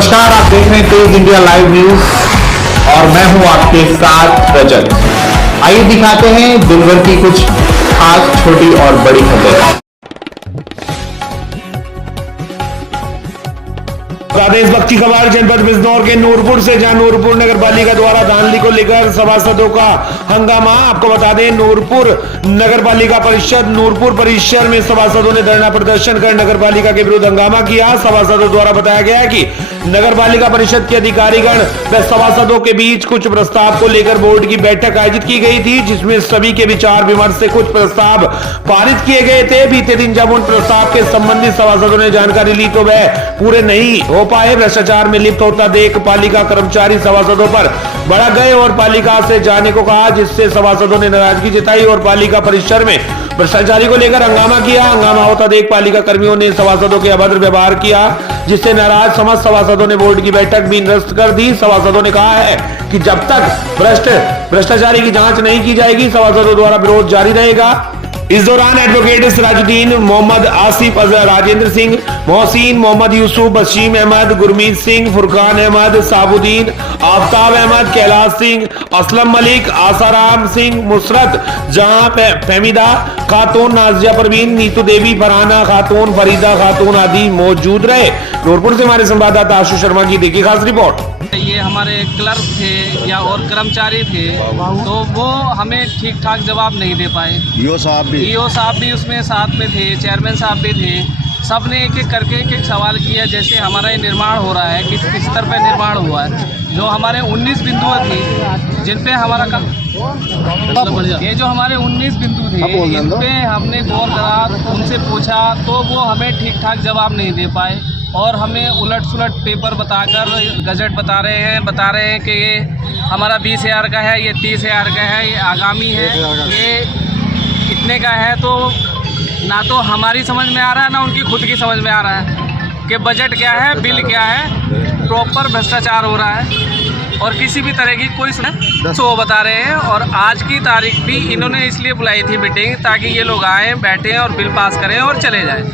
नमस्कार, आप देख रहे हैं तेज इंडिया लाइव न्यूज और मैं हूं आपके साथ रजत। आइए दिखाते हैं दिन भर की कुछ खास छोटी और बड़ी खबरें। इस वक्त की खबर जनपद बिजनौर के नूरपुर से, जहां नूरपुर नगर पालिका द्वारा धांधली को लेकर सभासदों का हंगामा। आपको बता दें, नूरपुर नगर पालिका परिषद नूरपुर परिसर में सभासदों ने धरना प्रदर्शन कर नगर पालिका के विरुद्ध हंगामा किया। सभासदों द्वारा बताया गया कि नगर पालिका परिषद के अधिकारीगण व सभासदों के बीच कुछ प्रस्ताव को लेकर बोर्ड की बैठक आयोजित की गई थी, जिसमें सभी के विचार विमर्श से कुछ प्रस्ताव पारित किए गए थे। बीते दिन जब उन प्रस्ताव के संबंधित सभासदों ने जानकारी ली तो वह पूरे नहीं हो पाए। भ्रष्टाचार में लिप्त होता देख पालिका कर्मचारी सभासदों पर भड़क गए और पालिका से जाने को कहा, जिससे सभासदों ने नाराजगी जताई और पालिका परिसर में भ्रष्टाचारी को लेकर हंगामा किया। हंगामा होता देख पालिका कर्मियों ने सभासदों के अभद्र व्यवहार किया, जिससे नाराज समस्त सभासदों ने बोर्ड की बैठक भी निरस्त कर दी। सभासदों ने कहा है कि जब तक भ्रष्टाचारी की जांच नहीं की जाएगी, सभासदों द्वारा विरोध जारी रहेगा। इस दौरान एडवोकेट सिराजुद्दीन, मोहम्मद आसिफ, राजेंद्र सिंह, मोहसिन, मोहम्मद यूसुफ, बशीम अहमद, गुरमीत सिंह, फुरकान अहमद, साबुद्दीन, आफ्ताब अहमद, कैलाश सिंह, असलम मलिक, आसाराम सिंह, मुसरत जहां, फहमीदा खातून, नाजिया परवीन, नीतू देवी, फरहाना खातून, फरीदा खातून आदि मौजूद रहे। नूरपुर से हमारे संवाददाता आशु शर्मा की देखिए खास रिपोर्ट। ये हमारे क्लर्क थे या और कर्मचारी थे, तो वो हमें ठीक ठाक जवाब नहीं दे पाए। ईओ साहब भी उसमें साथ में थे, चेयरमैन साहब भी थे। सब ने एक एक करके एक सवाल किया, जैसे हमारा ये निर्माण हो रहा है, किस स्तर पर निर्माण हुआ है। जो हमारे 19 बिंदु थे जिन पे हमारा ये जो हमारे 19 बिंदु थे इन पे हमने गौर करा, उनसे पूछा तो वो हमें ठीक ठाक जवाब नहीं दे पाए और हमें उलट सुलट पेपर बताकर गजट बता रहे हैं कि ये हमारा 20,000 का है, ये 30,000 का है, ये आगामी है, ये इतने का है। तो ना तो हमारी समझ में आ रहा है ना उनकी खुद की समझ में आ रहा है कि बजट क्या है, बिल क्या है। प्रॉपर भ्रष्टाचार हो रहा है और किसी भी तरह की कोई वो बता रहे हैं। और आज की तारीख भी इन्होंने इसलिए बुलाई थी मीटिंग, ताकि ये लोग आएँ, बैठें और बिल पास करें और चले जाएं।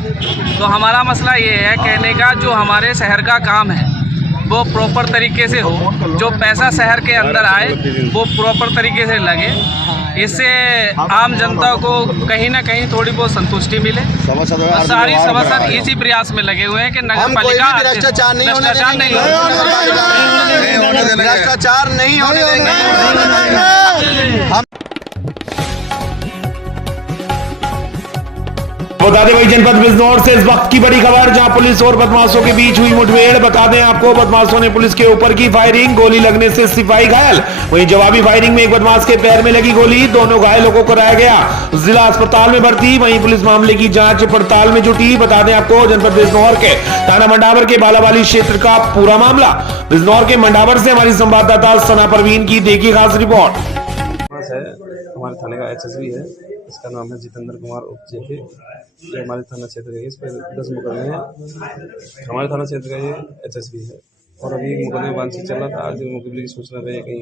तो हमारा मसला ये है कहने का, जो हमारे शहर का काम है वो प्रॉपर तरीके से हो, जो पैसा शहर के अंदर आए वो प्रॉपर तरीके से लगे, इससे आम जनता को कहीं ना कहीं थोड़ी बहुत संतुष्टि मिले। और सारी सभासद इसी प्रयास में लगे हुए हैं कि नगर पालिका भ्रष्टाचार नहीं होने देंगे। बता दें भाई, जनपद बिजनौर से इस वक्त की बड़ी खबर, जहां पुलिस और बदमाशों के बीच हुई मुठभेड़। बता दें आपको, बदमाशों ने पुलिस के ऊपर की फायरिंग, गोली लगने से सिपाही घायल। वहीं जवाबी फायरिंग में एक बदमाश के पैर में लगी गोली, दोनों घायलों को कराया गया जिला अस्पताल में भर्ती। वहीं पुलिस मामले की जांच पड़ताल में जुटी। बता दें आपको, जनपद बिजनौर के थाना मंडावर के बालावाली क्षेत्र का पूरा मामला। बिजनौर के मंडावर से हमारी संवाददाता सना परवीन की देखिए खास रिपोर्ट। हमारे थाने का एचएसपी है, इसका नाम है जितेंद्र कुमार उपजेके। ये हमारे थाना क्षेत्र का, इस पर 10 मुकदमे हैं। हमारे थाना क्षेत्र का ये एचएसपी है और अभी मुकदमे बातचीत चल रहा था। आज मुकदमे की सूचना रही, कहीं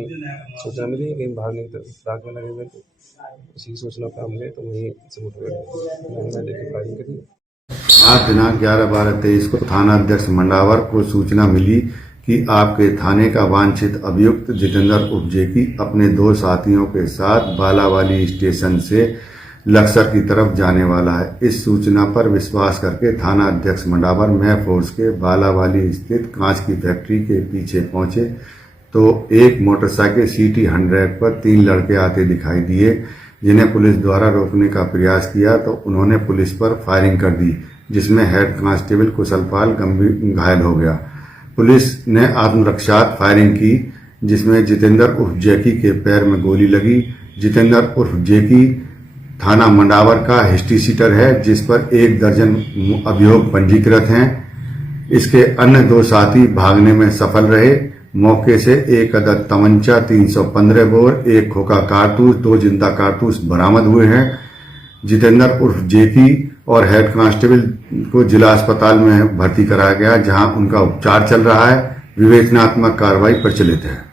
सूचना मिली, कहीं भागने की फिराक में लगे हुए थे। उसी की सूचना पर हम गए तो वहीं से मुठभेड़ लेकर फायरिंग करी। आज दिनांक 11/12/23 को थाना अध्यक्ष मंडावर को सूचना मिली कि आपके थाने का वांछित अभियुक्त जितेंद्र उपजेकी अपने 2 साथियों के साथ बालावाली स्टेशन से लक्सर की तरफ जाने वाला है। इस सूचना पर विश्वास करके थाना अध्यक्ष मंडावर मैं फोर्स के बालावाली स्थित कांच की फैक्ट्री के पीछे पहुंचे तो एक मोटरसाइकिल CT 100 पर 3 लड़के आते दिखाई दिए, जिन्हें पुलिस द्वारा रोकने का प्रयास किया तो उन्होंने पुलिस पर फायरिंग कर दी, जिसमें हेड कांस्टेबल कुशलपाल गंभीर घायल हो गया। पुलिस ने आत्मरक्षात्मक फायरिंग की, जिसमें जितेंद्र उर्फ जैकी के पैर में गोली लगी। जितेंद्र उर्फ जैकी थाना मंडावर का हिस्ट्री शीटर है, जिस पर 1 दर्जन अभियोग पंजीकृत हैं। इसके अन्य 2 साथी भागने में सफल रहे। मौके से 1 अदद तमंचा, 315 बोर, 1 खोखा कारतूस, 2 जिंदा कारतूस बरामद हुए हैं। जितेंद्र उर्फ जेकी और हेड कांस्टेबल को जिला अस्पताल में भर्ती कराया गया, जहां उनका उपचार चल रहा है। विवेचनात्मक कार्रवाई प्रचलित है।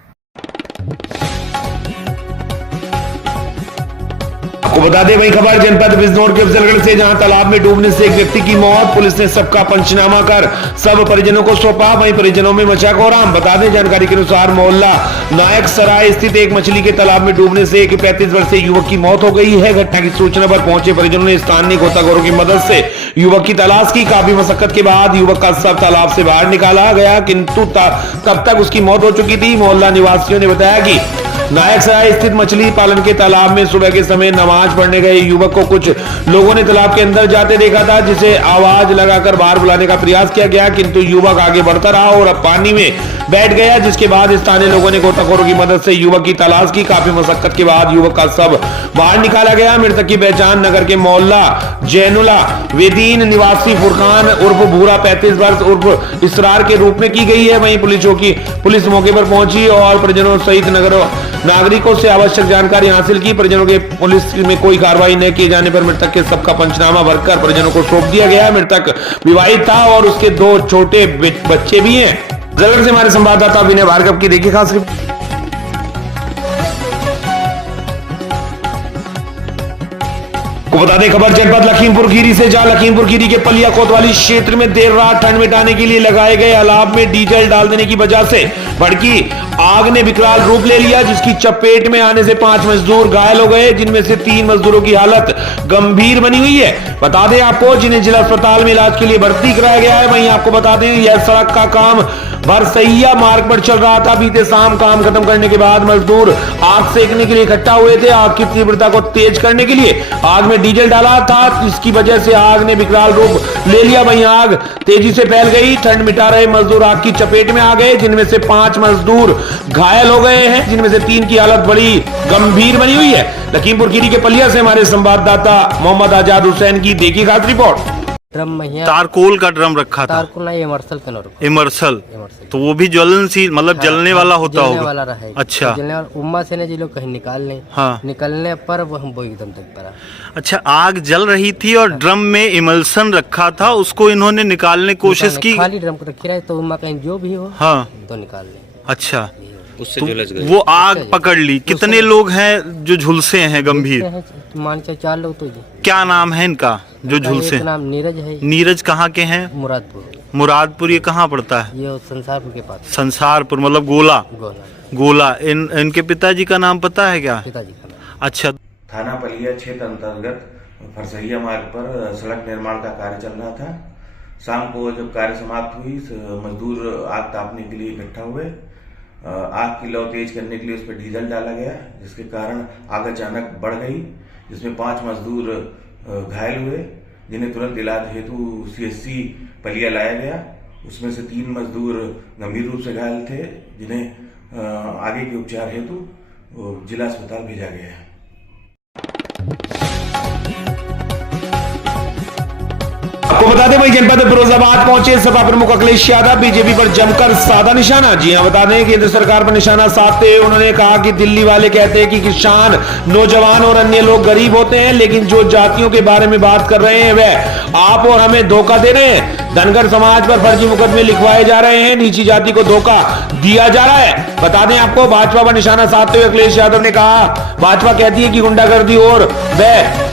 आपको बता दें वही खबर जनपद बिजनौर के अफजलगढ़ से, जहां तालाब में डूबने से एक व्यक्ति की मौत। पुलिस ने सबका पंचनामा कर सब परिजनों को सौंपा। वहीं परिजनों में मचा कोहराम। बता दें जानकारी के अनुसार मोहल्ला नायक सराय स्थित एक मछली के तालाब में डूबने से एक 35 वर्षीय युवक की मौत हो गई है। घटना की सूचना पर पहुंचे परिजनों ने स्थानीय गोताखोरों की मदद से युवक की तलाश की। काफी मशक्कत के बाद युवक का शव तालाब से बाहर निकाला गया, किंतु तब तक उसकी मौत हो चुकी थी। मोहल्ला निवासियों ने बताया कि नायक सराय स्थित मछली पालन के तालाब में सुबह के समय नमाज पढ़ने गए युवक को कुछ लोगों ने तालाब के अंदर जाते देखा था, जिसे आवाज लगाकर बाहर बुलाने का प्रयास किया गया, किंतु युवक आगे बढ़ता रहा और अब पानी में बैठ गया, जिसके बाद स्थानीय लोगों ने गोताखोरों की मदद से युवक की तलाश की। काफी मशक्कत के बाद युवक का शव बाहर निकाला गया। मृतक की पहचान नगर के मोहल्ला जैनुला वेदीन निवासी फुरकान उर्फ भूरा 35 वर्ष उर्फ इसरार के रूप में की गई है। वहीं पुलिस मौके पर पहुंची और परिजनों सहित नागरिकों से आवश्यक जानकारी हासिल की। परिजनों के पुलिस में कोई कार्रवाई न किए जाने पर मृतक के सबका पंचनामा भरकर परिजनों को सौंप दिया गया। मृतक विवाहित था और उसके 2 छोटे बच्चे भी हैं। जलगढ़ से हमारे संवाददाता विनय भार्गव की देखिए खास रिपोर्ट। को बता दें खबर जनपद लखीमपुर खीरी से, जहां लखीमपुर खीरी के पलिया कोतवाली क्षेत्र में देर रात ठंड मिटाने के लिए लगाए गए अलाव में डीजल डाल देने की वजह से भड़की आग ने विकराल रूप ले लिया, जिसकी चपेट में आने से 5 मजदूर घायल हो गए, जिनमें से 3 मजदूरों की हालत गंभीर बनी हुई है। बता दें आपको जिन्हें जिला अस्पताल में इलाज के लिए भर्ती कराया गया है। वहीं आपको बता दें यह सड़क का काम भरसैया मार्ग पर चल रहा था। बीते शाम काम खत्म करने के बाद मजदूर आग सेकने के लिए इकट्ठा हुए थे। आग की तीव्रता को तेज करने के लिए आग में डीजल डाला था, इसकी वजह से आग ने विकराल रूप ले लिया। वहीं आग तेजी से फैल गई। ठंड मिटा रहे मजदूर आग की चपेट में आ गए, जिनमें से 5 मजदूर घायल हो गए हैं, जिनमें से 3 की हालत बड़ी गंभीर बनी हुई है। लखीमपुर खीरी के पलिया से हमारे संवाददाता मोहम्मद आजाद हुसैन की देखी खास रिपोर्ट। ड्रम में तारकोल का ड्रम रखा था। तारकोल नहीं, इमर्सल के नोर इमर्सल तो वो भी ज्वलनशील मतलब जलने वाला होता जलने होगा। वाला रहेगा। अच्छा जलने वाला उम्मा से ने जी लोग कहीं निकाल लें। हाँ। निकलने पर वो हम वो एकदम तक पड़ा। अच्छा आग जल रही थी और ड्रम में इमल्सन रखा था, उसको इन्होंने निकालने की कोशिश की। खाली ड्रम को रखी रहे तो उम्मा कहीं जो भी हो हाँ तो निकाल लें। अच्छा तो वो आग पकड़ ली। कितने लोग हैं जो झुलसे हैं गंभीर? मान के 4 लोग तो जी। क्या नाम है इनका जो झुलसे? नाम नीरज है। नीरज कहाँ के हैं? मुरादपुर ये कहाँ पड़ता है? ये संसारपुर के पास। संसारपुर मतलब गोला। इनके पिताजी का नाम पता है क्या? पिताजी का नाम। अच्छा। थाना पलिया क्षेत्र अंतर्गत फरसैया मार्ग पर सड़क निर्माण का कार्य चल रहा था। शाम को जब कार्य समाप्त हुई मजदूर आग तापने के लिए इकट्ठा हुए। आग की लौ तेज करने के लिए उस पर डीजल डाला गया, जिसके कारण आग अचानक बढ़ गई, जिसमें 5 मजदूर घायल हुए, जिन्हें तुरंत इलाज हेतु CHC पलिया लाया गया। उसमें से 3 मजदूर गंभीर रूप से घायल थे, जिन्हें आगे के उपचार हेतु जिला अस्पताल भेजा गया है। आपको बता दें वही जनपद फिरोजाबाद पहुंचे सपा प्रमुख अखिलेश यादव बीजेपी पर जमकर साधा निशाना। जी हां बता दें केंद्र सरकार पर निशाना साधते उन्होंने कहा कि दिल्ली वाले कहते हैं कि किसान, नौजवान और अन्य लोग गरीब होते हैं, लेकिन जो जातियों के बारे में बात कर रहे हैं वह आप और हमें धोखा दे रहे हैं। धनगर समाज पर फर्जी मुकदमे लिखवाए जा रहे हैं, नीची जाति को धोखा दिया जा रहा है। बता दें आपको भाजपा पर निशाना साधते हुए अखिलेश यादव ने कहा भाजपा कहती है कि गुंडागर्दी और वह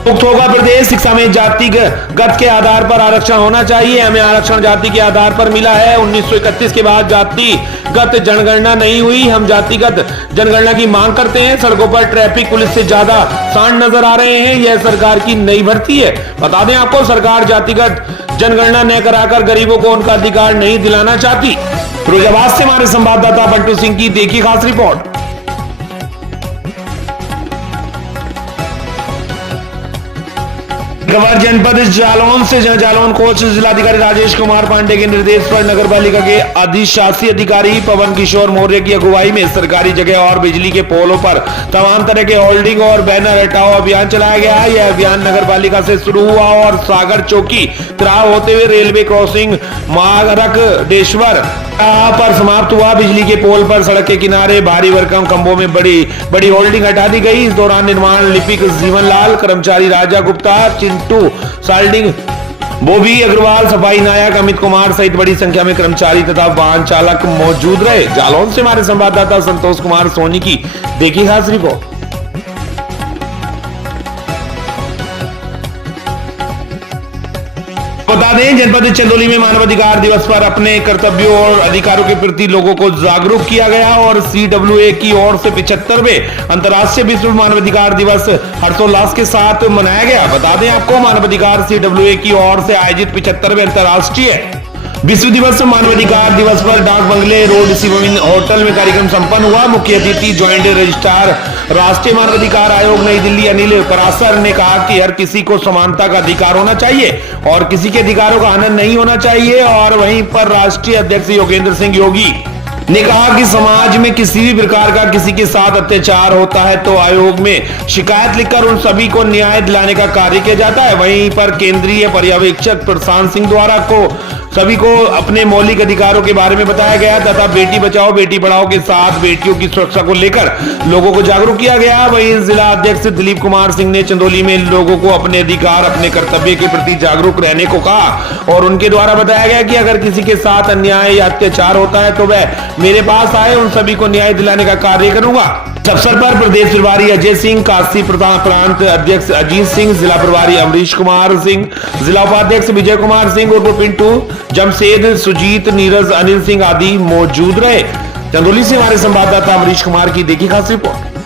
मुक्त होगा प्रदेश। शिक्षा में जातिगत के आधार पर आरक्षण होना चाहिए। हमें आरक्षण जाति के आधार पर मिला है। 1931 के बाद जातिगत जनगणना नहीं हुई। हम जातिगत जनगणना की मांग करते हैं। सड़कों पर ट्रैफिक पुलिस से ज्यादा सांड नजर आ रहे हैं। यह सरकार की नई भर्ती है। बता दें आपको सरकार जातिगत जनगणना न कराकर गरीबों को उनका अधिकार नहीं दिलाना चाहती। फिरोजाबाद से हमारे संवाददाता बंटू सिंह की देखी खास रिपोर्ट। खबर जनपद जालौन से, जालौन कोच जिलाधिकारी राजेश कुमार पांडे के निर्देश पर नगर पालिका के अधिशासी अधिकारी पवन किशोर मौर्य की अगुवाई में सरकारी जगह और बिजली के पोलों पर तमाम तरह के होल्डिंग और बैनर हटाओ अभियान चलाया गया है। यह अभियान नगर पालिका से शुरू हुआ और सागर चौकी त्राव होते हुए रेलवे क्रॉसिंग मारकडेश्वर पर समाप्त हुआ। बिजली के पोल पर सड़क के किनारे भारी भरकम खंभों में बड़ी होल्डिंग हटा दी गई। इस दौरान निर्माण लिपिक जीवनलाल, कर्मचारी राजा गुप्ता, चिंटू साल्डिंग, बोबी अग्रवाल, सफाई नायक अमित कुमार सहित बड़ी संख्या में कर्मचारी तथा वाहन चालक मौजूद रहे। जालौन से हमारे संवाददाता संतोष कुमार सोनी की देखी खास रिपोर्ट। बता दें, जनपद चंदौली में मानवाधिकार दिवस पर अपने कर्तव्यों और अधिकारों के प्रति लोगों को जागरूक किया गया और CWA की ओर से 75वें अंतर्राष्ट्रीय विश्व मानवाधिकार दिवस हर्षोल्लास के साथ मनाया गया। बता दें आपको, मानवाधिकार CWA की ओर से आयोजित 75वें अंतर्राष्ट्रीय विश्व दिवस मानवाधिकार दिवस पर डाक बंगले रोड सिवमिन होटल में कार्यक्रम संपन्न हुआ। मुख्य अतिथि ज्वाइंट रजिस्ट्रार राष्ट्रीय मानवाधिकार आयोग नई दिल्ली अनिल पराशर ने कहा कि हर किसी को समानता का अधिकार होना चाहिए और किसी के अधिकारों का हनन नहीं होना चाहिए। और वहीं पर राष्ट्रीय अध्यक्ष योगेंद्र सिंह योगी ने कहा कि समाज में किसी भी प्रकार का किसी के साथ अत्याचार होता है तो आयोग में शिकायत लिखकर उन सभी को न्याय दिलाने का कार्य किया जाता है। वहीं पर केंद्रीय पर्यवेक्षक प्रशांत सिंह द्वारा को सभी को अपने मौलिक अधिकारों के बारे में बताया गया तथा बेटी बचाओ बेटी पढ़ाओ के साथ बेटियों की सुरक्षा को लेकर लोगों को जागरूक किया गया। वहीं जिला अध्यक्ष दिलीप कुमार सिंह ने चंदौली में लोगों को अपने अधिकार अपने कर्तव्य के प्रति जागरूक रहने को कहा और उनके द्वारा बताया गया कि अगर किसी के साथ अन्याय या अत्याचार होता है तो वह मेरे पास आए, उन सभी को न्याय दिलाने का कार्य करूंगा। इस अवसर पर प्रदेश प्रभारी अजय सिंह, काशी प्रांत अध्यक्ष अजीत सिंह, जिला प्रभारी अमरीश कुमार सिंह, जिला उपाध्यक्ष विजय कुमार सिंह उर्फ पिंटू, जमशेद, सुजीत, नीरज, अनिल सिंह आदि मौजूद रहे। चंदौली से हमारे संवाददाता अमरीश कुमार की देखी खास रिपोर्ट।